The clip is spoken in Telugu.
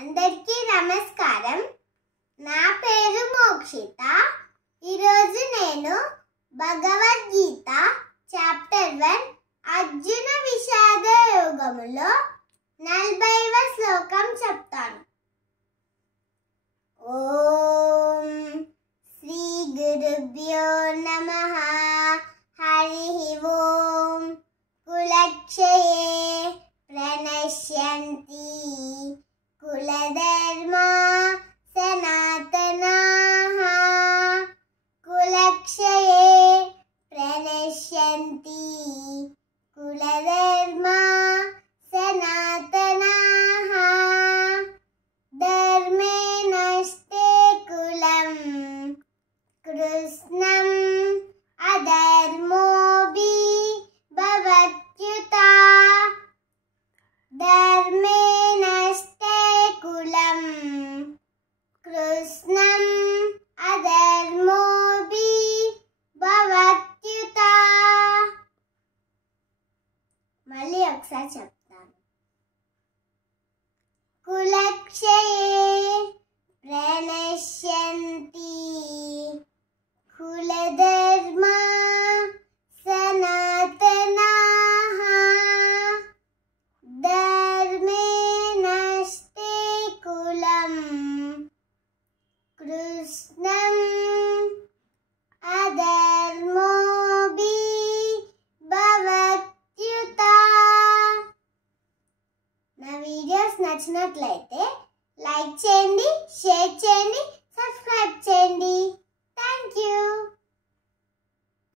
అందరికీ నమస్కారం. నా పేరు మోక్షిత. ఈరోజు నేను భగవద్గీత చాప్టర్ 1 అర్జున విషాద యోగములో 40వ శ్లోకం చెప్తాను. ఓం శ్రీ గురుభ్యో నమః. హరి ఓం. కులక్షయే ప్రణశ్యంతి కులధర్మా సనాతనాః. కులక్షయే ప్రణశ్యంతి కులధర్మా సనాతనాః. ధర్మే నష్టే కులం కృష్ణం అధర్మోభి భవత్యుత. ధర్మే నష్టే కులం కృష్ణం అధర్మోభి భవత్యుత. మళ్ళీ ఒకసారి చెప్తాను. కులక్షయే ప్రణశ్యంతి కులధర్మా సనాతనాః. ధర్మే నష్టే కులం కృష్ణం అధర్మోభి భవత్యుత. నా వీడియోస్ నచ్చినట్లయితే లైక్ చేయండి, షేర్ చేయండి, సబ్స్క్రైబ్ చేయండి.